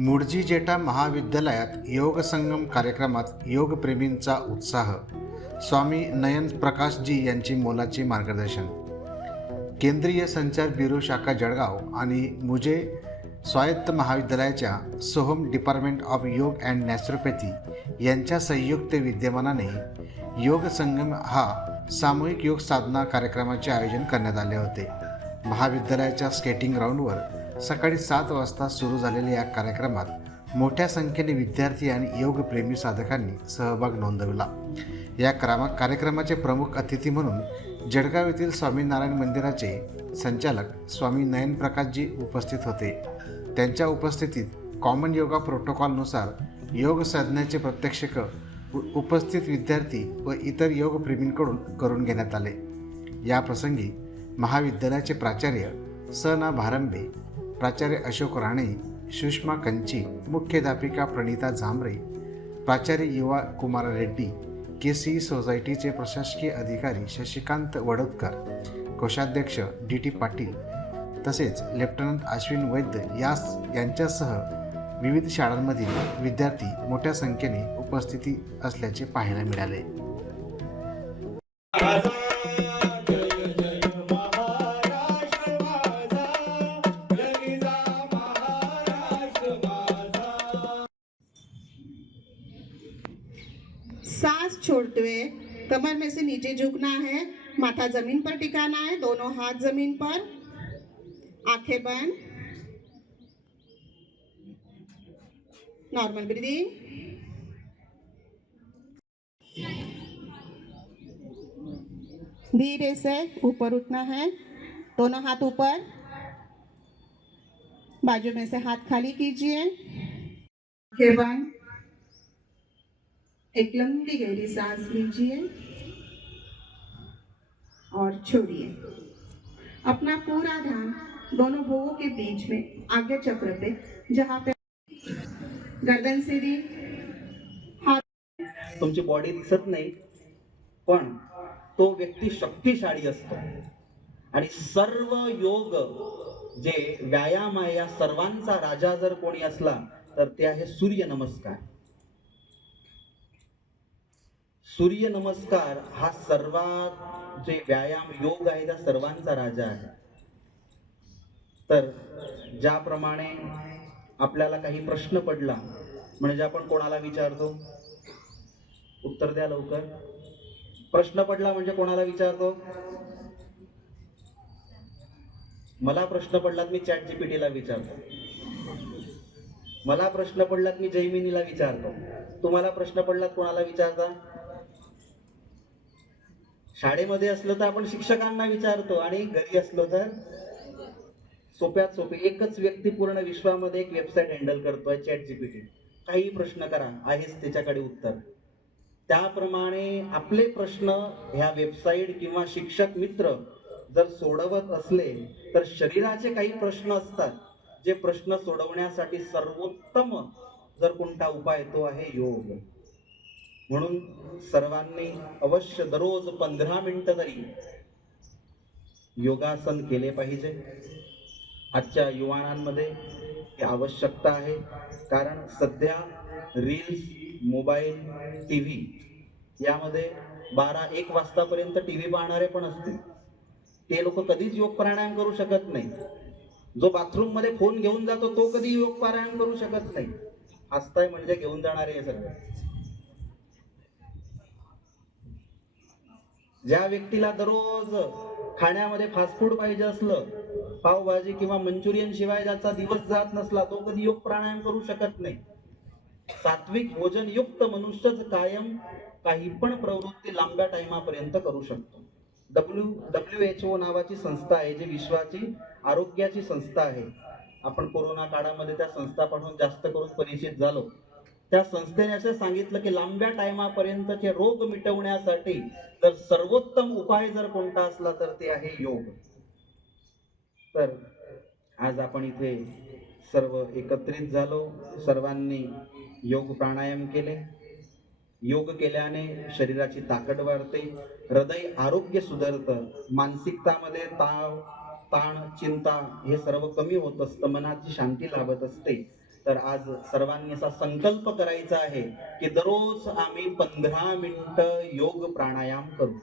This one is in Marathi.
मुडजी जेटा महाविद्यालयात योग संगम कार्यक्रमात योगप्रेमींचा उत्साह. स्वामी नयन प्रकाशजी यांची मोलाची मार्गदर्शन. केंद्रीय संचार ब्युरो शाखा जळगाव आणि मुजे स्वायत्त महाविद्यालयाच्या Soham department of yoga and naturopathy यांच्या संयुक्त विद्यमानाने योग संगम हा सामूहिक योग साधना कार्यक्रमाचे आयोजन करण्यात आले होते. महाविद्यालयाच्या स्केटिंग ग्राउंडवर सकाळी सात वाजता सुरू झालेल्या या कार्यक्रमात मोठ्या संख्येने विद्यार्थी आणि योगप्रेमी साधकांनी सहभाग नोंदवला. या क्रमा कार्यक्रमाचे प्रमुख अतिथी म्हणून जळगाव येथील स्वामीनारायण मंदिराचे संचालक स्वामी नयन प्रकाशजी उपस्थित होते. त्यांच्या उपस्थितीत कॉमन योगा प्रोटोकॉलनुसार योग साधण्याचे प्रत्यक्षक उपस्थित विद्यार्थी व इतर योगप्रेमींकडून करून घेण्यात आले. या प्रसंगी महाविद्यालयाचे प्राचार्य स. ना भारंबे प्राचार्य अशोक राणे सुषमा कंची मुख्याध्यापिका प्रणिता झांबरे प्राचार्य युवा कुमार रेड्डी के सी सोसायटीचे प्रशासकीय अधिकारी शशिकांत वडोदकर कोषाध्यक्ष डी टी पाटील तसेच लेफ्टनंट अश्विन वैद्य यास यांच्यासह विविध शाळांमधील विद्यार्थी मोठ्या संख्येने उपस्थिती असल्याचे पाहायला मिळाले. छोड़ते हुए कमर में से नीचे झुकना है, माथा ज़मीन पर टिकाना है, दोनों हाथ ज़मीन पर। आँखें बंद। Normal breathing. धीरे से ऊपर उठना है, दोनों हाथ ऊपर। बाजू में से हाथ खाली कीजिए। बंद। एक लंबी गहरी सांस लीजिए और छोड़िए। अपना पूरा ध्यान दोनों भोगों के बीच में आगे चक्र पे जहाँ पे गर्दन सीधी हाथ तुमची बॉडी दिसत नाही पण तो व्यक्ती शक्तिशाली असतो. आणि सर्व योग जे व्यायाम आहे या सर्वांचा राजा जर कोणी असला तर ते आहे सूर्य सूर्यनमस्कार सूर्य नमस्कार हा सर्वात जे व्यायाम योग आहे त्या सर्वांचा राजा आहे. तर ज्याप्रमाणे आपल्याला काही प्रश्न पडला म्हणजे आपण कोणाला विचारतो? उत्तर द्या लवकर. प्रश्न पडला म्हणजे कोणाला विचारतो? मला प्रश्न पडलात मी चॅट जीपीटीला विचारतो. मला प्रश्न पडलात मी जैमिनीला विचारतो. तुम्हाला प्रश्न पडलात कोणाला विचारता? शाळेमध्ये असलं तर आपण शिक्षकांना विचारतो आणि घरी असलो तर सोप्यात सोपे एकच व्यक्ती पूर्ण विश्वामध्ये एक वेबसाईट हँडल करतोय चॅट जीपीटी काही प्रश्न करा आहेच त्याच्याकडे उत्तर. त्याप्रमाणे आपले प्रश्न ह्या वेबसाईट किंवा शिक्षक मित्र जर सोडवत असले तर शरीराचे काही प्रश्न असतात जे प्रश्न सोडवण्यासाठी सर्वोत्तम जर कोणता उपाय तो आहे योग. म्हणून सर्वांनी अवश्य दररोज पंधरा मिनिटं तरी योगासन केले पाहिजे. आजच्या युवानांमध्ये ही आवश्यकता आहे. कारण सध्या रील्स मोबाईल टी व्ही यामध्ये बारा एक वाजतापर्यंत टी व्ही पाहणारे पण असतील. ते लोक कधीच योग प्राणायाम करू शकत नाही जो बाथरूममध्ये फोन घेऊन जातो तो कधी योग प्राणायाम करू शकत नाही. हसताय म्हणजे घेऊन जाणारे हे सगळे. ज्या व्यक्तीला दररोज खाण्यामध्ये फास्ट फूड पाहिजे असलं पावभाजी किंवा मंचुरियन शिवाय ज्याचा दिवस जात नसला तो कधी योग प्राणायाम करू शकत नाही. सात्विक भोजन युक्त मनुष्यच कायम काही पण प्रवृत्ती लांब्या टाइमापर्यंत करू शकतो. डब्ल्यू डब्ल्यू एच ओ नावाची संस्था आहे जी विश्वाची आरोग्याची संस्था आहे. आपण कोरोना काळामध्ये त्या संस्थापासून जास्त करून परिचित झालो. त्या संस्थेने असं सांगितलं की लांब्या टायमापर्यंतचे रोग मिटवण्यासाठी तर सर्वोत्तम उपाय जर कोणता असला तर ते आहे योग. तर आज आपण इथे सर्व एकत्रित झालो. सर्वांनी योग प्राणायाम केले. योग केल्याने शरीराची ताकद वाढते. हृदय आरोग्य सुधारतं. मानसिकतामध्ये ताव ताण चिंता हे सर्व कमी होत असतं. मनाची शांती लाभत असते. तर आज सर्वांनी असा संकल्प करायचा आहे की दररोज आम्ही पंधरा मिनिटं योग प्राणायाम करू.